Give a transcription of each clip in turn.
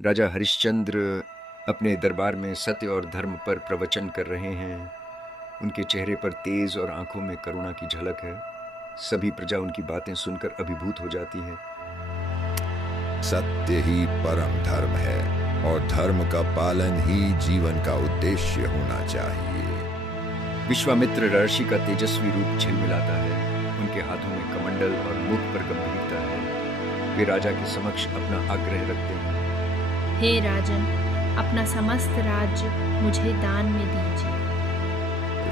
राजा हरिश्चंद्र अपने दरबार में सत्य और धर्म पर प्रवचन कर रहे हैं। उनके चेहरे पर तेज और आंखों में करुणा की झलक है। सभी प्रजा उनकी बातें सुनकर अभिभूत हो जाती है। सत्य ही परम धर्म है और धर्म का पालन ही जीवन का उद्देश्य होना चाहिए। विश्वामित्र ऋषि का तेजस्वी रूप झिलमिलाता है। उनके हाथों में कमंडल और मुख पर गंभीरता है। वे राजा के समक्ष अपना आग्रह रखते हैं। हे राजन, अपना समस्त राज्य मुझे दान में दीजिए।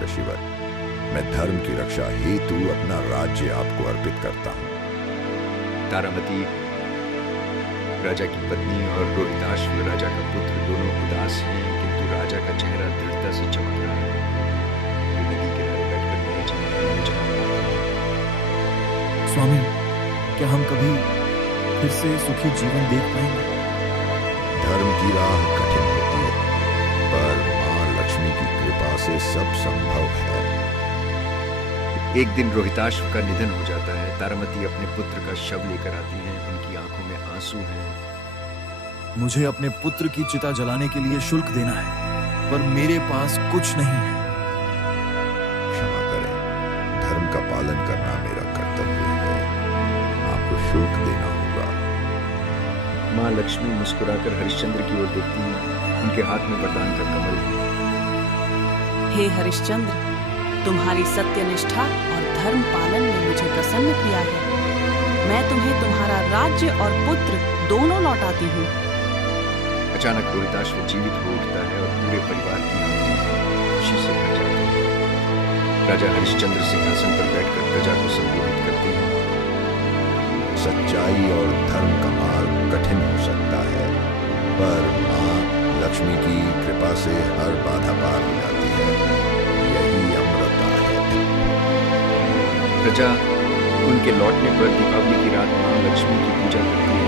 ऋषिवर, मैं धर्म की रक्षा हेतु अपना राज्य आपको अर्पित करता हूँ। तारामती राजा की पत्नी और रोहिताश्व राजा का पुत्र दोनों उदास हैं, किंतु राजा का चेहरा दृढ़ता से चमक रहा है। वे नदी किनारे बैठकर नए जीवन में जन्म स्वामी, क्या हम कभी फिर से सुखी जीवन देख पाएंगे? धर्म की राह कठिन होती है, पर मां लक्ष्मी की कृपा से सब संभव है। एक दिन रोहिताश्व का निधन हो जाता है। तारामती अपने पुत्र का शव लेकर आती हैं। उनकी आंखों में आंसू हैं। मुझे अपने पुत्र की चिता जलाने के लिए शुल्क देना है, पर मेरे पास कुछ नहीं है। क्षमा करें, धर्म का पालन करना मेरा कर्तव्य है। आपको शुल्क देना होगा। माँ लक्ष्मी मुस्कुराकर हरिश्चंद्र की ओर देखती हैं। उनके हाथ में वरदान का कमल है। हे हरिश्चंद्र, तुम्हारी सत्यनिष्ठा और धर्म पालन ने मुझे प्रसन्न किया है। मैं तुम्हें तुम्हारा राज्य और पुत्र दोनों लौटाती हूँ। अचानक रोहिताश्व जीवित हो उठता है और पूरे परिवार की आंखें खुशी से भर जाती हैं। राजा हरिश्चंद्र सिंहासन पर बैठकर प्रजा को संबोधित करते हैं। सच्चाई और धर्म का मार्ग कठिन हो सकता है, पर मां लक्ष्मी की कृपा से हर बाधा पार हो जाती है। यही अमरता है। प्रजा उनके लौटने पर दीपावली की रात मां लक्ष्मी की पूजा करती है।